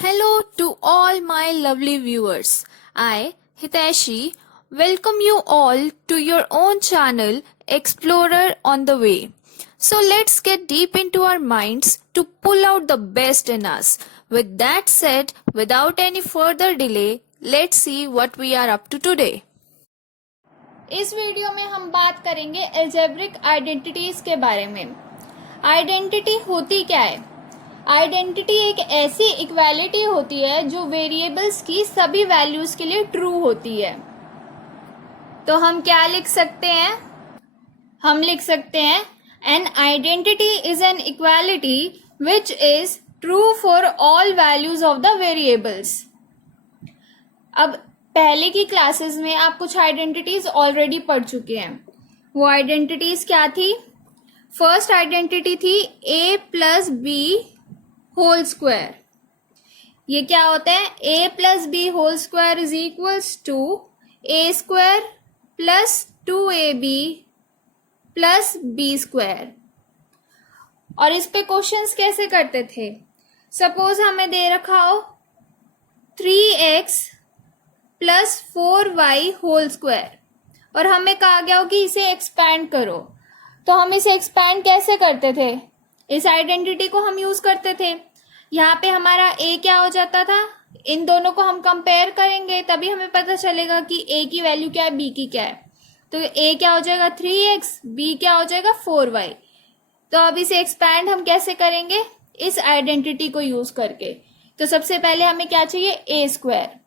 Hello to all my lovely viewers. I, Hiteshi, welcome you all to your own channel, Explorer on the Way. So let's get deep into our minds to pull out the best in us. With that said, without any further delay, let's see what we are up to today. इस video में हम बात करेंगे algebraic identities के बारे में। Identity होती क्या है? आइडेंटिटी एक ऐसी इक्वालिटी होती है जो वेरिएबल्स की सभी वैल्यूज के लिए ट्रू होती है। तो हम क्या लिख सकते हैं? हम लिख सकते हैं an identity is an equality which is true for all values of the variables. अब पहले की क्लासेस में आप कुछ आइडेंटिटीज ऑलरेडी पढ़ चुके हैं। वो आइडेंटिटीज क्या थी? फर्स्ट आइडेंटिटी थी a plus B whole square. ये क्या होता है? a plus B whole square is equals to A square plus 2ab plus B square. और इस पे क्वेश्चंस कैसे करते थे? सपोज हमें दे रखा हो 3x plus 4y whole square और हमें कहा गया हो कि इसे एक्सपैंड करो। तो हम इसे एक्सपैंड कैसे करते थे? इस आइडेंटिटी को हम यूज करते थे। यहाँ पे हमारा a क्या हो जाता था? इन दोनों को हम कंपेयर करेंगे तभी हमें पता चलेगा कि a की वैल्यू क्या है, b की क्या है। तो a क्या हो जाएगा 3x, b क्या हो जाएगा 4y। तो अब इसे एक्सपैंड हम कैसे करेंगे? इस आइडेंटिटी को यूज करके। तो सबसे पहले हमें क्या चाहिए? a square.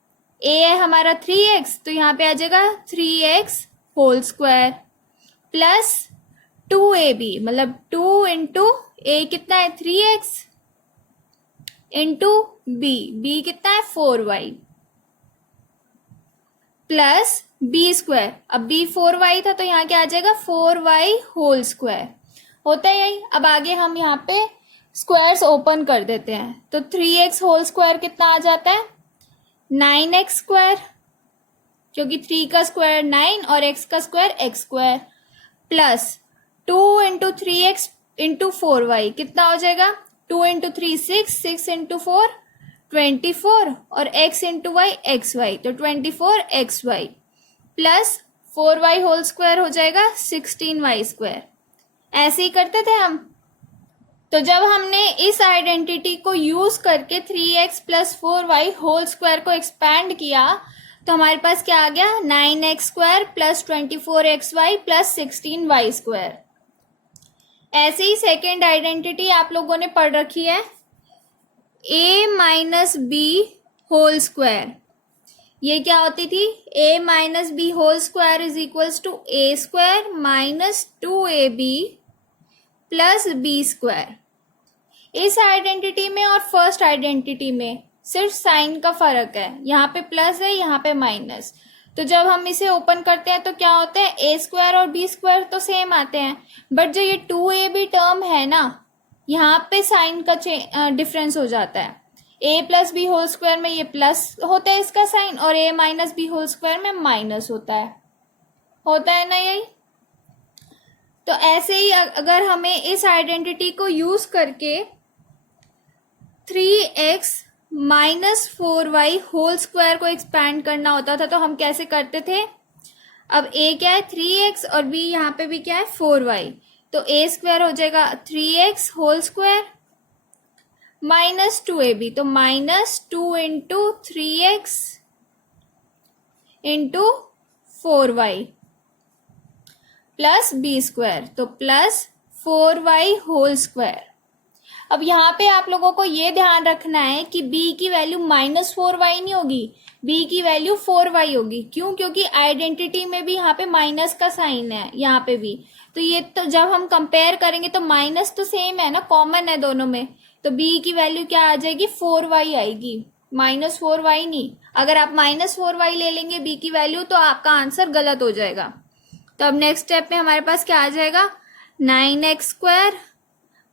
a है हमारा 3x, तो यहाँ पे आ जाएगा 3x whole square plus 2ab, मतलब 2 इंटू a कितना है 3x इंटू b कितना है 4y प्लस b स्क्वायर। अब b 4y था तो यहाँ क्या आ जाएगा 4y होल स्क्वायर। होता है यही। अब आगे हम यहाँ पे स्क्वायर्स ओपन कर देते हैं। तो 3x होल स्क्वायर कितना आ जाता है 9x स्क्वायर, क्योंकि 3 का स्क्वायर 9 और x का square x square plus 2 into 3x into 4y कितना हो जाएगा 2 इंटू 3 6 इंटू 4 24 और x इंटू y xy, तो 24xy plus 4y whole square हो जाएगा 16y स्क्वायर। ऐसे ही करते थे हम। तो जब हमने इस आइडेंटिटी को यूज करके 3x plus 4y whole square को एक्सपैंड किया तो हमारे पास क्या आ गया 9x square plus 24xy plus 16y square. ऐसे ही सेकेंड आइडेंटिटी आप लोगों ने पढ़ रखी है a minus B whole square. ये क्या होती थी? a minus B whole square is equals to a square minus 2ab plus b square. इस आइडेंटिटी में और फर्स्ट आइडेंटिटी में सिर्फ साइन का फर्क है। यहाँ पे प्लस है, यहाँ पे माइनस। तो जब हम इसे ओपन करते हैं तो क्या होता है ए स्क्वायर और बी स्क्वायर तो सेम आते हैं, बट जो ये 2ab टर्म है ना, यहाँ पे साइन का डिफरेंस हो जाता है। a plus B whole square में ये प्लस होता है इसका साइन और a minus B whole square में माइनस होता है ना यही। तो ऐसे ही अगर हमें इस आइडेंटिटी को यूज करके 3x minus 4y whole square को एक्सपैंड करना होता था तो हम कैसे करते थे? अब a क्या है 3x और b यहाँ पे भी क्या है 4y, तो a स्क्वायर हो जाएगा 3x whole square minus 2ab, तो minus 2 into 3x into 4y plus b square, तो प्लस 4y होल स्क्वायर। अब यहाँ पे आप लोगों को ये ध्यान रखना है कि b की वैल्यू माइनस 4y नहीं होगी, b की वैल्यू 4y होगी। क्यों? क्योंकि आइडेंटिटी में भी यहाँ पे माइनस का साइन है, यहाँ पे भी। तो ये तो जब हम कंपेयर करेंगे तो माइनस तो सेम है ना, कॉमन है दोनों में। तो b की वैल्यू क्या आ जाएगी 4y आएगी, माइनस 4y नहीं। अगर आप माइनस 4y ले लेंगे b की वैल्यू तो आपका आंसर गलत हो जाएगा। तो अब नेक्स्ट स्टेप में हमारे पास क्या आ जाएगा 9x square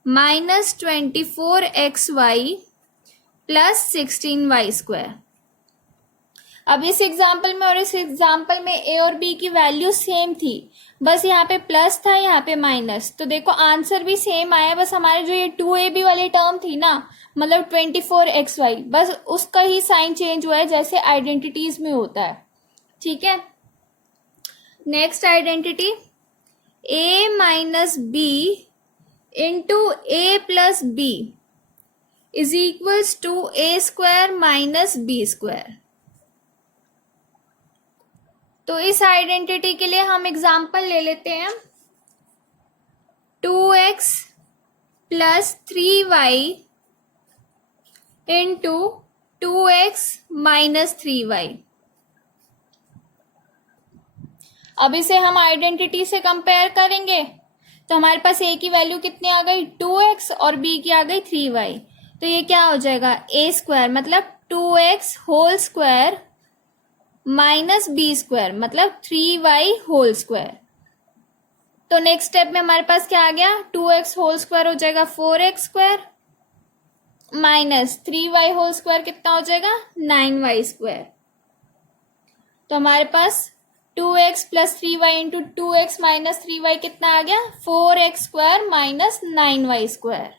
minus 24xy plus 16y square. अब इस एग्जाम्पल में और इस एग्जाम्पल में ए और बी की वैल्यू सेम थी, बस यहाँ पे प्लस था, यहाँ पे माइनस, तो देखो आंसर भी सेम आया, बस हमारे जो ये 2ab वाली टर्म थी ना, मतलब 24xy, बस उसका ही साइन चेंज हुआ है जैसे आइडेंटिटीज में होता है। ठीक है, next identity, a minus B into A plus B is equals to A square minus B square. तो इस आइडेंटिटी के लिए हम एग्जाम्पल ले लेते हैं, 2x plus 3y into 2x minus 3y। अब इसे हम आइडेंटिटी से कंपेयर करेंगे तो हमारे पास a की वैल्यू कितनी आ गई 2x और b की आ गई 3y, तो ये क्या हो जाएगा a स्क्वायर मतलब 2x whole square minus B square मतलब 3y होल स्क्वायर। तो नेक्स्ट स्टेप में हमारे पास क्या आ गया, 2x होल स्क्वायर हो जाएगा 4x square minus 3y whole square कितना हो जाएगा 9y स्क्वायर। तो हमारे पास 2x plus 3y into 2x minus 3y कितना आ गया 4x square minus 9y square.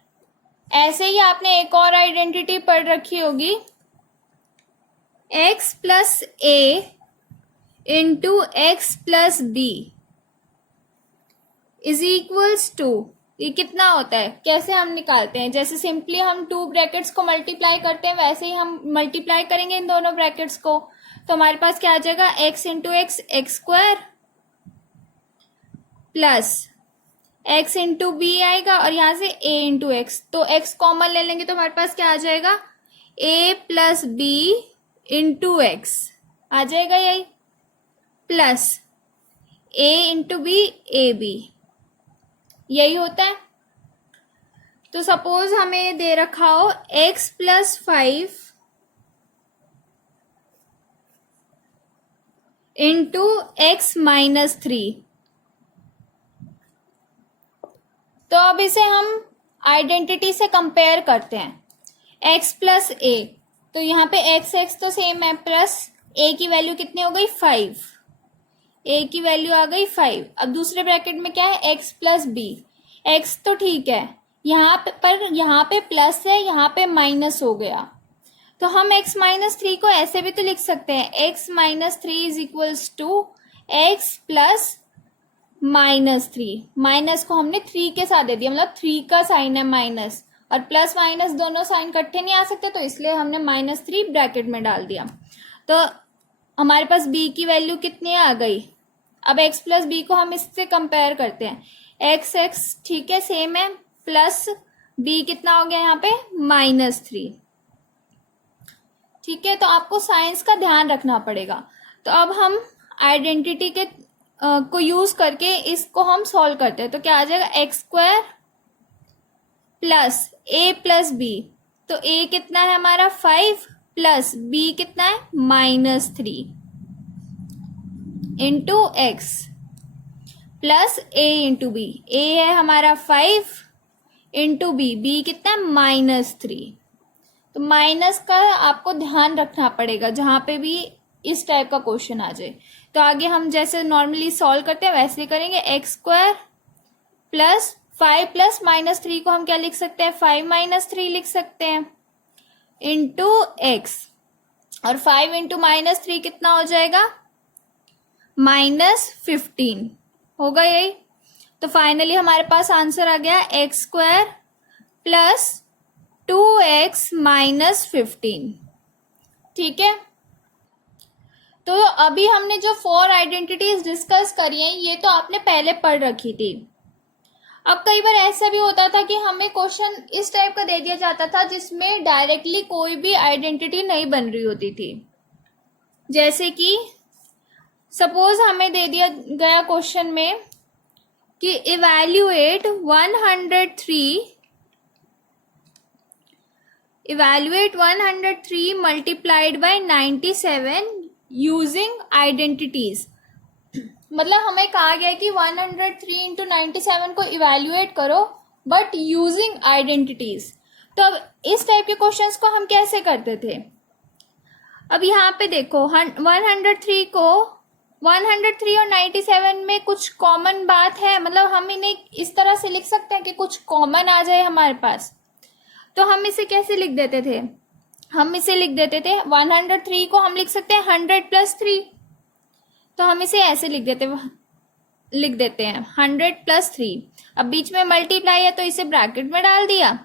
ऐसे ही आपने एक और आइडेंटिटी पढ़ रखी होगी, x plus a into x plus B is equals to, ये कितना होता है, कैसे हम निकालते हैं, जैसे सिंपली हम टू ब्रैकेट्स को मल्टीप्लाई करते हैं वैसे ही हम मल्टीप्लाई करेंगे इन दोनों ब्रैकेट्स को। तो हमारे पास क्या आ जाएगा x into x x square plus x into B आएगा और यहाँ से a इंटू एक्स, तो x कॉमन ले लेंगे तो हमारे पास क्या आ जाएगा a plus B into x आ जाएगा यही, plus a into B A B, यही होता है। तो सपोज हमें दे रखा हो x plus 5 into x minus 3, तो अब इसे हम आइडेंटिटी से कंपेयर करते हैं। x प्लस a, तो यहाँ पे x तो सेम है, प्लस a की वैल्यू कितनी हो गई 5, a की वैल्यू आ गई 5। अब दूसरे ब्रैकेट में क्या है x प्लस बी, x तो ठीक है यहाँ पे, पर यहाँ पे प्लस है यहाँ पे माइनस हो गया, तो हम x माइनस 3 को ऐसे भी तो लिख सकते हैं, x minus 3 is equals to x plus minus 3, minus को हमने 3 के साथ दे दिया, मतलब 3 का साइन है माइनस, और प्लस माइनस दोनों साइन इकट्ठे नहीं आ सकते तो इसलिए हमने -3 ब्रैकेट में डाल दिया। तो हमारे पास b की वैल्यू कितनी आ गई, अब x प्लस बी को हम इससे कंपेयर करते हैं, x ठीक है सेम है, प्लस b कितना हो गया यहाँ पे -3। ठीक है, तो आपको साइंस का ध्यान रखना पड़ेगा। तो अब हम आइडेंटिटी के को यूज करके इसको हम सॉल्व करते हैं, तो क्या आ जाएगा x square plus a plus b, तो a कितना है हमारा 5 प्लस b कितना है -3 into x plus a into b, a है हमारा 5 इंटू बी, b कितना है -3। तो माइनस का आपको ध्यान रखना पड़ेगा जहां पे भी इस टाइप का क्वेश्चन आ जाए। तो आगे हम जैसे नॉर्मली सॉल्व करते हैं वैसे ही करेंगे, एक्स स्क्वायर प्लस 5 प्लस -3 को हम क्या लिख सकते हैं 5 - 3 लिख सकते हैं इंटू एक्स, और 5 इंटू -3 कितना हो जाएगा -15 होगा यही। तो फाइनली हमारे पास आंसर आ गया एक्स स्क्वायर प्लस 2x -15। ठीक है, तो अभी हमने जो 4 आइडेंटिटीज डिस्कस करी हैं ये तो आपने पहले पढ़ रखी थी। अब कई बार ऐसा भी होता था कि हमें क्वेश्चन इस टाइप का दे दिया जाता था जिसमें डायरेक्टली कोई भी आइडेंटिटी नहीं बन रही होती थी, जैसे कि सपोज हमें दे दिया गया क्वेश्चन में कि evaluate 103 multiplied by 97 using identities. मतलब हमें कहा गया कि 103 इंटू 97 को इवैल्यूएट करो बट यूजिंग आइडेंटिटीज। तो अब इस टाइप के क्वेश्चंस को हम कैसे करते थे, अब यहाँ पे देखो 103 को 103 और 97 में कुछ कॉमन बात है, मतलब हम इन्हें इस तरह से लिख सकते हैं कि कुछ कॉमन आ जाए हमारे पास। तो हम इसे कैसे लिख देते थे, हम इसे लिख देते थे 103 को हम लिख सकते हैं 100 + 3। तो हम इसे ऐसे लिख देते हैं 100 + 3। अब बीच में मल्टीप्लाई है तो इसे ब्रैकेट में डाल दिया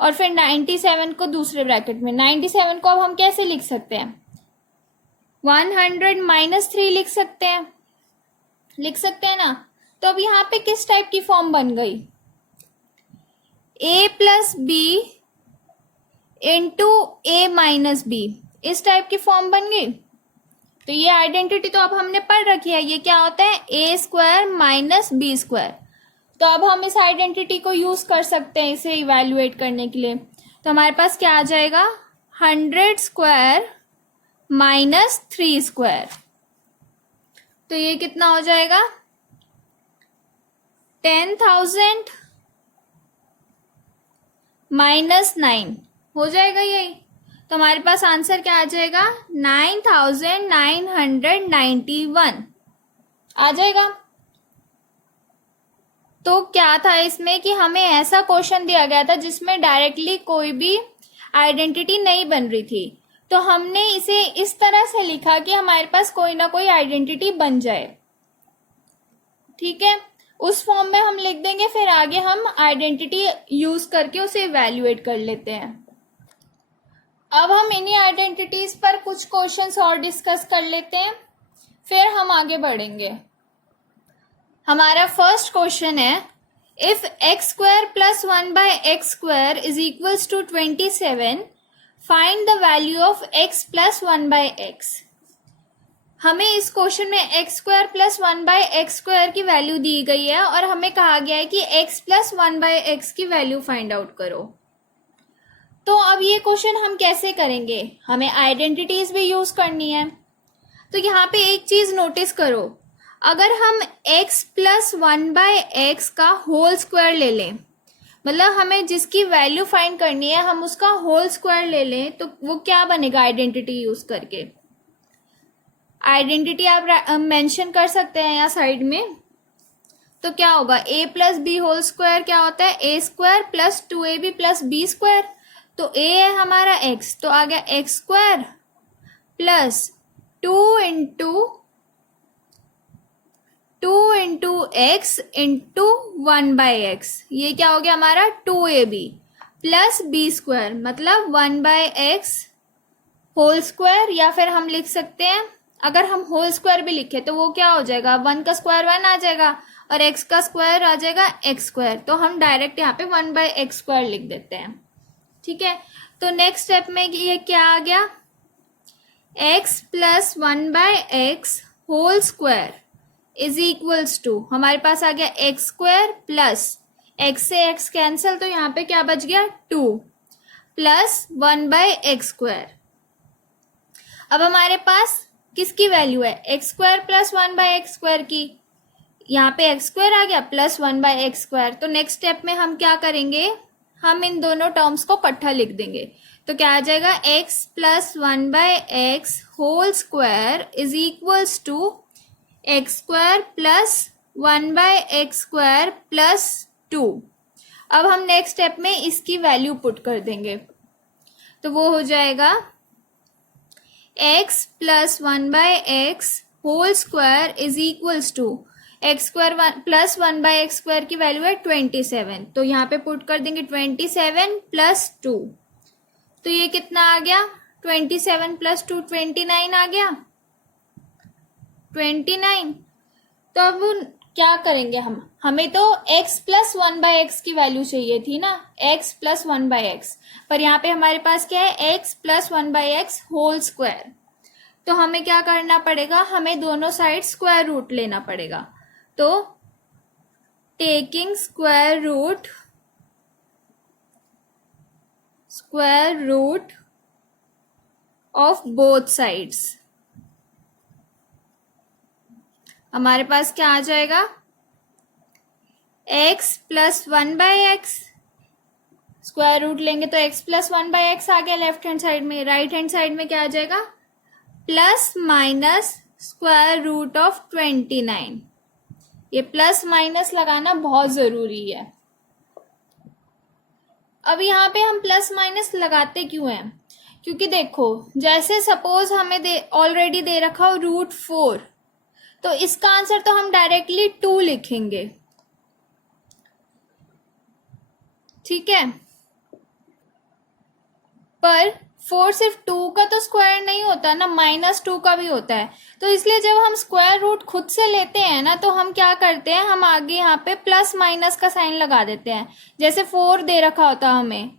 और फिर 97 को दूसरे ब्रैकेट में। 97 को अब हम कैसे लिख सकते हैं, 100 - 3 लिख सकते हैं ना। तो अब यहाँ पे किस टाइप की फॉर्म बन गई, a + b × a - b, इस टाइप की फॉर्म बन गई। तो ये आइडेंटिटी तो अब हमने पढ़ रखी है, ये क्या होता है a² - b²। तो अब हम इस आइडेंटिटी को यूज कर सकते हैं इसे इवैल्यूएट करने के लिए। तो हमारे पास क्या आ जाएगा 100² - 3²। तो ये कितना हो जाएगा 10,000 - 9 हो जाएगा यही। तो हमारे पास आंसर क्या आ जाएगा 9,991 आ जाएगा। तो क्या था इसमें कि हमें ऐसा क्वेश्चन दिया गया था जिसमें डायरेक्टली कोई भी आइडेंटिटी नहीं बन रही थी, तो हमने इसे इस तरह से लिखा कि हमारे पास कोई ना कोई आइडेंटिटी बन जाए। ठीक है, उस फॉर्म में हम लिख देंगे, फिर आगे हम आइडेंटिटी यूज करके उसे इवैल्यूएट कर लेते हैं। अब हम इन्हीं आइडेंटिटीज पर कुछ क्वेश्चंस और डिस्कस कर लेते हैं, फिर हम आगे बढ़ेंगे। हमारा फर्स्ट क्वेश्चन है if x² + 1/x² is equals to 27, find the value of x + 1/x। हमें इस क्वेश्चन में x² + 1/x² की वैल्यू दी गई है और हमें कहा गया है कि x + 1/x की वैल्यू फाइंड आउट करो। तो अब ये क्वेश्चन हम कैसे करेंगे, हमें आइडेंटिटीज भी यूज करनी है। तो यहाँ पे एक चीज नोटिस करो, अगर हम x + 1/x का होल स्क्वायर ले लें, मतलब हमें जिसकी वैल्यू फाइंड करनी है हम उसका होल स्क्वायर ले लें, तो वो क्या बनेगा आइडेंटिटी यूज करके। आइडेंटिटी आप मेंशन कर सकते हैं यहाँ साइड में। तो क्या होगा a + b होल स्क्वायर क्या होता है a² + 2ab + b²। तो a है हमारा x, तो आ गया x² + 2 × x × 1/x, ये क्या हो गया हमारा 2ab + b², मतलब 1/x होल स्क्वायर। या फिर हम लिख सकते हैं, अगर हम होल स्क्वायर भी लिखे तो वो क्या हो जाएगा 1 का स्क्वायर 1 आ जाएगा और x का स्क्वायर आ जाएगा x²। तो हम डायरेक्ट यहाँ पे 1/x² लिख देते हैं। ठीक है, तो नेक्स्ट स्टेप में ये क्या आ गया x + 1/x whole square is equals to, हमारे पास आ गया x² प्लस x से x कैंसिल, तो यहाँ पे क्या बच गया 2 + 1/x²। अब हमारे पास किसकी वैल्यू है x² + 1/x² की, यहाँ पे x² आ गया प्लस 1/x²। तो नेक्स्ट स्टेप में हम क्या करेंगे, हम इन दोनों टर्म्स को इकट्ठा लिख देंगे। तो क्या आ जाएगा x + 1/x whole square is equals to x² + 1/x² + 2। अब हम नेक्स्ट स्टेप में इसकी वैल्यू पुट कर देंगे, तो वो हो जाएगा x + 1/x whole square is equals to x² + 1/x² की वैल्यू है 27, तो यहाँ पे पुट कर देंगे 27 + 2। तो ये कितना आ गया 27 + 2 29 आ गया 29। तो अब क्या करेंगे हमें तो x + 1/x की वैल्यू चाहिए थी ना, x + 1/x, पर यहाँ पे हमारे पास क्या है x + 1/x होल स्क्वायर। तो हमें क्या करना पड़ेगा, हमें दोनों साइड स्क्वायर रूट लेना पड़ेगा। तो taking square root of both sides, हमारे पास क्या आ जाएगा x + 1/x स्क्वायर रूट लेंगे तो x प्लस 1/x आ गया लेफ्ट हैंड साइड में। राइट हैंड साइड में क्या आ जाएगा, plus minus square root of 29। ये प्लस माइनस लगाना बहुत जरूरी है। अब यहाँ पे हम प्लस माइनस लगाते क्यों हैं, क्योंकि देखो जैसे सपोज हमें ऑलरेडी दे रखा हो √4, तो इसका आंसर तो हम डायरेक्टली 2 लिखेंगे, ठीक है। पर 4 सिर्फ 2 का तो स्क्वायर नहीं होता ना, -2 का भी होता है। तो इसलिए जब हम स्क्वायर रूट खुद से लेते हैं ना, तो हम क्या करते हैं, हम आगे यहाँ पे प्लस माइनस का साइन लगा देते हैं। जैसे 4 दे रखा होता हमें,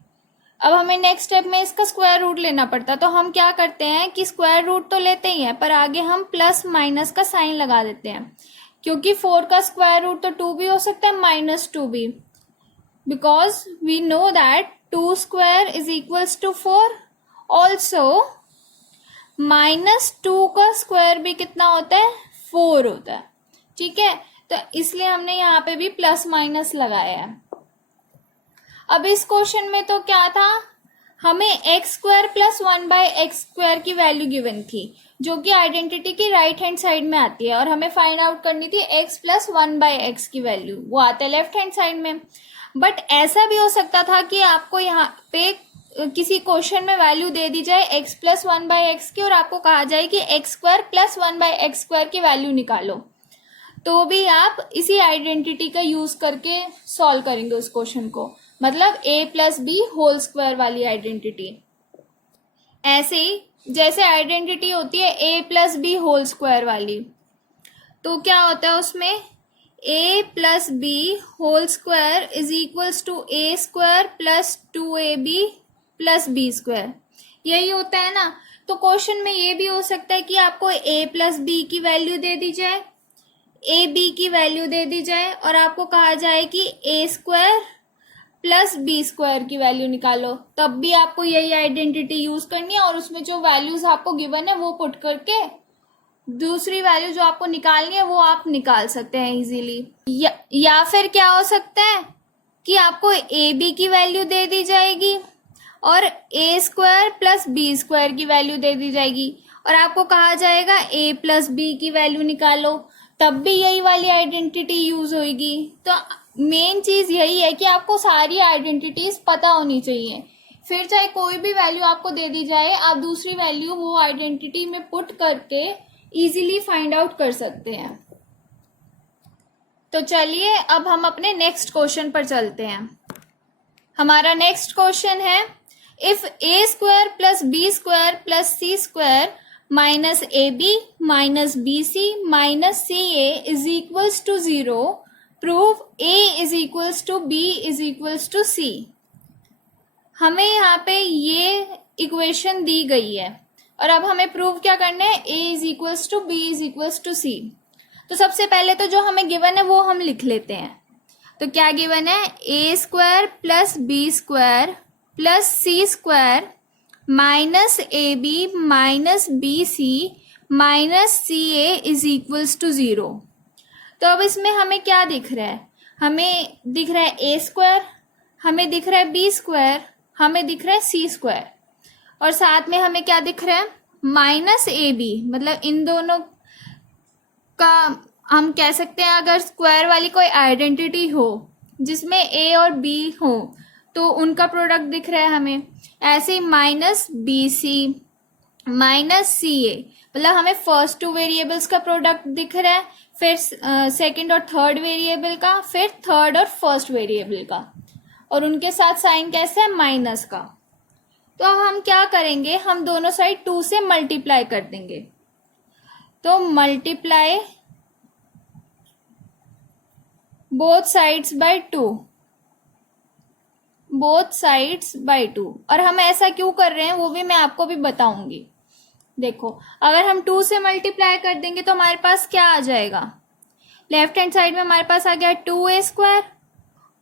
अब हमें नेक्स्ट स्टेप में इसका स्क्वायर रूट लेना पड़ता, तो हम क्या करते हैं कि स्क्वायर रूट तो लेते ही हैं, पर आगे हम प्लस माइनस का साइन लगा देते हैं, क्योंकि 4 का स्क्वायर रूट तो 2 भी हो सकता है, -2 भी, because we know that 2 square is equals to 4। Also -2 का स्क्वायर भी कितना होता है, 4 होता है, ठीक है। तो इसलिए हमने यहाँ पे भी प्लस माइनस लगाया है। अब इस क्वेश्चन में तो क्या था, हमें x² प्लस 1/x² की वैल्यू गिवन थी, जो कि आइडेंटिटी की राइट हैंड साइड में आती है, और हमें फाइंड आउट करनी थी x प्लस 1/x की वैल्यू, वो आता है लेफ्ट हैंड साइड में। बट ऐसा भी हो सकता था कि आपको यहाँ पे किसी क्वेश्चन में वैल्यू दे दी जाए x प्लस 1/x की, और आपको कहा जाए कि x² प्लस 1/x² की वैल्यू निकालो, तो भी आप इसी आइडेंटिटी का यूज करके सॉल्व करेंगे उस क्वेश्चन को, मतलब a plus B whole square वाली आइडेंटिटी। ऐसे ही जैसे आइडेंटिटी होती है a plus B whole square वाली, तो क्या होता है उसमें, a plus B whole square is equals to a² plus 2ab plus b², यही होता है ना। तो क्वेश्चन में ये भी हो सकता है कि आपको a प्लस बी की वैल्यू दे दी जाए, ए बी की वैल्यू दे दी जाए, और आपको कहा जाए कि a² प्लस b² की वैल्यू निकालो, तब भी आपको यही आइडेंटिटी यूज करनी है, और उसमें जो वैल्यूज आपको गिवन है वो पुट करके दूसरी वैल्यू जो आपको निकालनी है वो आप निकाल सकते हैं इजीली। या फिर क्या हो सकता है कि आपको ए बी की वैल्यू दे दी जाएगी और a² प्लस b² की वैल्यू दे दी जाएगी, और आपको कहा जाएगा a प्लस बी की वैल्यू निकालो, तब भी यही वाली आइडेंटिटी यूज होगी। तो मेन चीज यही है कि आपको सारी आइडेंटिटीज पता होनी चाहिए, फिर चाहे कोई भी वैल्यू आपको दे दी जाए, आप दूसरी वैल्यू वो आइडेंटिटी में पुट करके इजीली फाइंड आउट कर सकते हैं। तो चलिए अब हम अपने नेक्स्ट क्वेश्चन पर चलते हैं। हमारा नेक्स्ट क्वेश्चन है, if a² plus b² plus c² minus ab minus bc minus ca is equals to 0, prove a is equals to b is equals to c। हमें यहाँ पे ये इक्वेशन दी गई है, और अब हमें प्रूव क्या करना है, a is equals to b is equals to c। तो सबसे पहले तो जो हमें गिवन है वो हम लिख लेते हैं। तो क्या गिवन है, a² plus b² plus c² minus ab minus bc minus ca is equals to 0। तो अब इसमें हमें क्या दिख रहा है, हमें दिख रहा है a², हमें दिख रहा है b², हमें दिख रहा है c², और साथ में हमें क्या दिख रहा है, माइनस ab, मतलब इन दोनों का हम कह सकते हैं अगर स्क्वायर वाली कोई आइडेंटिटी हो जिसमें a और b हो तो उनका प्रोडक्ट दिख रहा है हमें। ऐसे ही माइनस bc माइनस ca, मतलब हमें फर्स्ट 2 वेरिएबल्स का प्रोडक्ट दिख रहा है, फिर सेकंड और थर्ड वेरिएबल का, फिर थर्ड और फर्स्ट वेरिएबल का, और उनके साथ साइन कैसे है, माइनस का। तो अब हम क्या करेंगे, हम दोनों साइड 2 से मल्टीप्लाई कर देंगे। तो multiply both sides by 2, both sides by 2। और हम ऐसा क्यों कर रहे हैं वो भी मैं आपको भी बताऊंगी। देखो अगर हम 2 से मल्टीप्लाई कर देंगे तो हमारे पास क्या आ जाएगा, लेफ्ट हैंड साइड में हमारे पास आ गया 2a²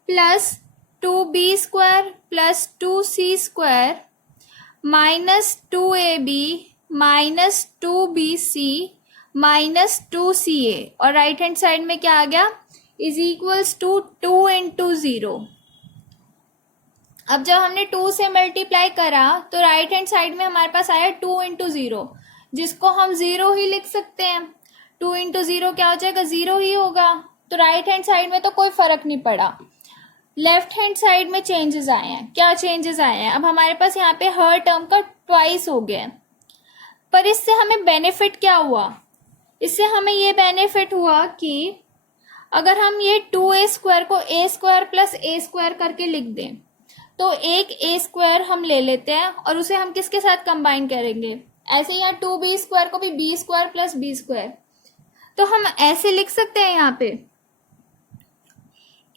plus 2b² plus 2c² minus 2ab minus 2bc minus 2ca, और राइट हैंड साइड में क्या आ गया, इज इक्वल्स टू 2 into 0। अब जब हमने 2 से मल्टीप्लाई करा तो राइट हैंड साइड में हमारे पास आया 2 इंटू 0, जिसको हम 0 ही लिख सकते हैं। 2 इंटू 0 क्या हो जाएगा, 0 ही होगा। तो राइट हैंड साइड में तो कोई फर्क नहीं पड़ा। लेफ्ट हैंड साइड में चेंजेस आए हैं। क्या चेंजेस आए हैं, अब हमारे पास यहाँ पे हर टर्म का ट्वाइस हो गया। पर इससे हमें बेनिफिट क्या हुआ, इससे हमें ये बेनिफिट हुआ कि अगर हम ये 2a² को a² प्लस a² करके लिख दें तो एक a² हम ले लेते हैं और उसे हम किसके साथ कंबाइन करेंगे, ऐसे यहाँ 2b² को भी b² प्लस b², तो हम ऐसे लिख सकते हैं यहाँ पे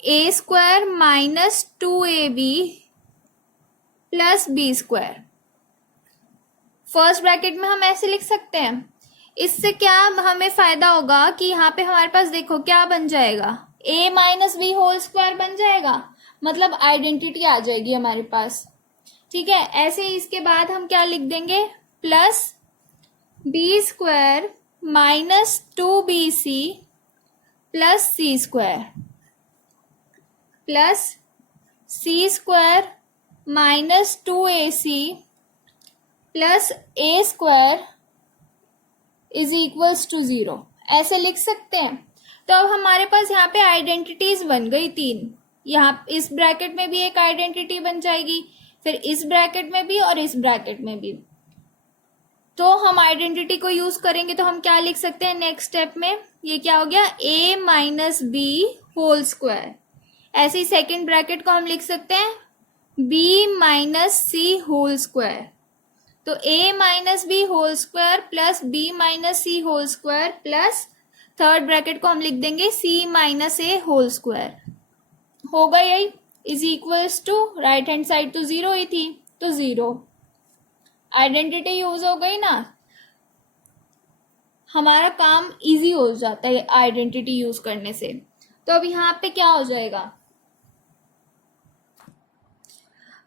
a² minus 2ab plus b²। First bracket में हम ऐसे लिख सकते हैं। इससे क्या हमें फायदा होगा कि यहाँ पे हमारे पास देखो क्या बन जाएगा, a minus b whole square बन जाएगा, मतलब आइडेंटिटी आ जाएगी हमारे पास। ठीक है, ऐसे ही इसके बाद हम क्या लिख देंगे, plus b² minus 2bc plus c² plus c² minus 2ac plus a² is equals to 0, ऐसे लिख सकते हैं। तो अब हमारे पास यहाँ पे आइडेंटिटीज बन गई 3। यहाँ इस ब्रैकेट में भी एक आइडेंटिटी बन जाएगी, फिर इस ब्रैकेट में भी और इस ब्रैकेट में भी। तो हम आइडेंटिटी को यूज करेंगे तो हम क्या लिख सकते हैं नेक्स्ट स्टेप में, ये क्या हो गया, a minus b whole square. ऐसे ही सेकेंड ब्रैकेट को हम लिख सकते हैं b minus c whole square. तो a minus B whole square plus b minus c whole square plus third bracket को हम लिख देंगे c minus a whole square. होगा यही, is equals to right hand side तो 0 ही थी तो 0, आइडेंटिटी यूज हो गई ना, हमारा काम इजी हो जाता है आइडेंटिटी यूज करने से। तो अब यहाँ पे क्या हो जाएगा,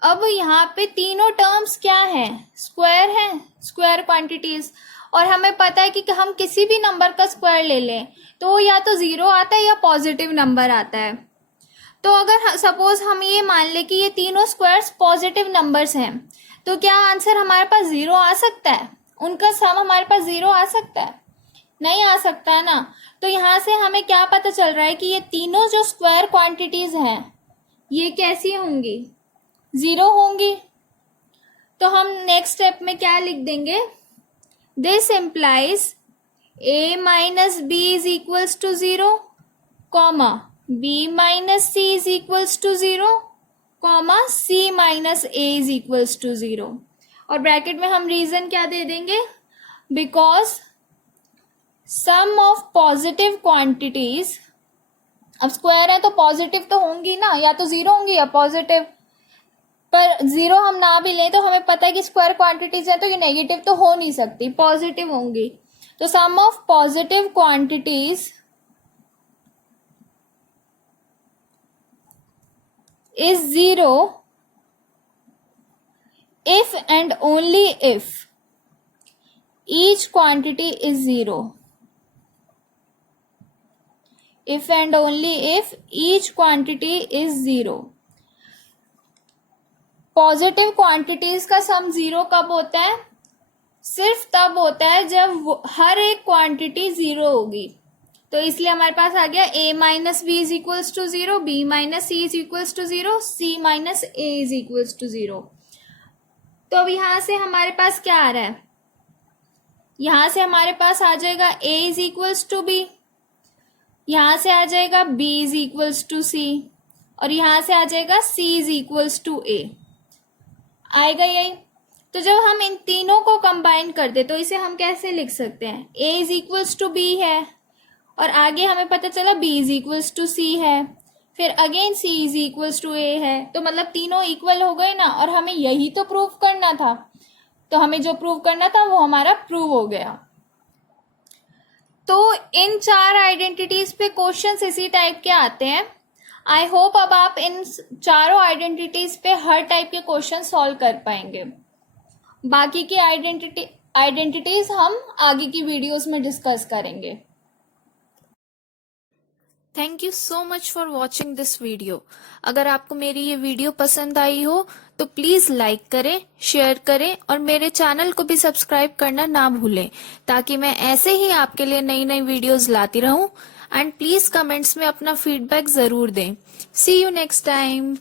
अब यहाँ पे तीनों टर्म्स क्या हैं, स्क्वायर हैं, स्क्वायर क्वांटिटीज, और हमें पता है कि हम किसी भी नंबर का स्क्वायर ले लें तो या तो 0 आता है या पॉजिटिव नंबर आता है। तो अगर सपोज हम ये मान लें कि ये तीनों स्क्वायर्स पॉजिटिव नंबर्स हैं, तो क्या आंसर हमारे पास 0 आ सकता है, उनका सम हमारे पास 0 आ सकता है, नहीं आ सकता है ना। तो यहाँ से हमें क्या पता चल रहा है कि ये तीनों जो स्क्वायर क्वांटिटीज हैं ये कैसी होंगी, 0 होंगी। तो हम नेक्स्ट स्टेप में क्या लिख देंगे, this implies a minus b is equals to 0, comma b minus c is equals to 0, comma c minus a is equals to 0। और ब्रैकेट में हम रीजन क्या दे देंगे, because sum of positive quantities, अब स्क्वायर है तो पॉजिटिव तो होंगी ना, या तो 0 होंगी या पॉजिटिव, पर 0 हम ना भी लें तो हमें पता है कि स्क्वायर क्वांटिटीज है तो ये नेगेटिव तो हो नहीं सकती, पॉजिटिव होंगी। तो sum of positive quantities is 0 if and only if each quantity is 0, if and only if each quantity is 0। Positive quantities का सम 0 कब होता है, सिर्फ तब होता है जब हर एक क्वांटिटी 0 होगी। तो इसलिए हमारे पास आ गया a minus b is equals to 0, b minus c is equals to 0, c minus a is equals to 0। तो अब यहां से हमारे पास क्या आ रहा है, यहां से हमारे पास आ जाएगा a is equals to b, यहां से आ जाएगा b is equals to c, और यहां से आ जाएगा c is equals to a, आएगा यही। तो जब हम इन तीनों को कंबाइन कर दे तो इसे हम कैसे लिख सकते हैं, a is equals to b है, और आगे हमें पता चला b is equals to c है, फिर again c is equals to a है। तो मतलब तीनों इक्वल हो गए ना, और हमें यही तो प्रूव करना था, तो हमें जो प्रूव करना था वो हमारा प्रूव हो गया। तो इन 4 आइडेंटिटीज पे क्वेश्चंस इसी टाइप के आते हैं। आई होप अब आप इन चारों आइडेंटिटीज पे हर टाइप के क्वेश्चन सॉल्व कर पाएंगे। बाकी की आइडेंटिटीज हम आगे की वीडियोस में डिस्कस करेंगे। Thank you so much for watching this video. अगर आपको मेरी ये वीडियो पसंद आई हो तो प्लीज लाइक करें, शेयर करें और मेरे चैनल को भी सब्सक्राइब करना ना भूलें, ताकि मैं ऐसे ही आपके लिए नई नई वीडियोस लाती रहूं। एंड प्लीज कमेंट्स में अपना फीडबैक जरूर दें। सी यू नेक्स्ट टाइम।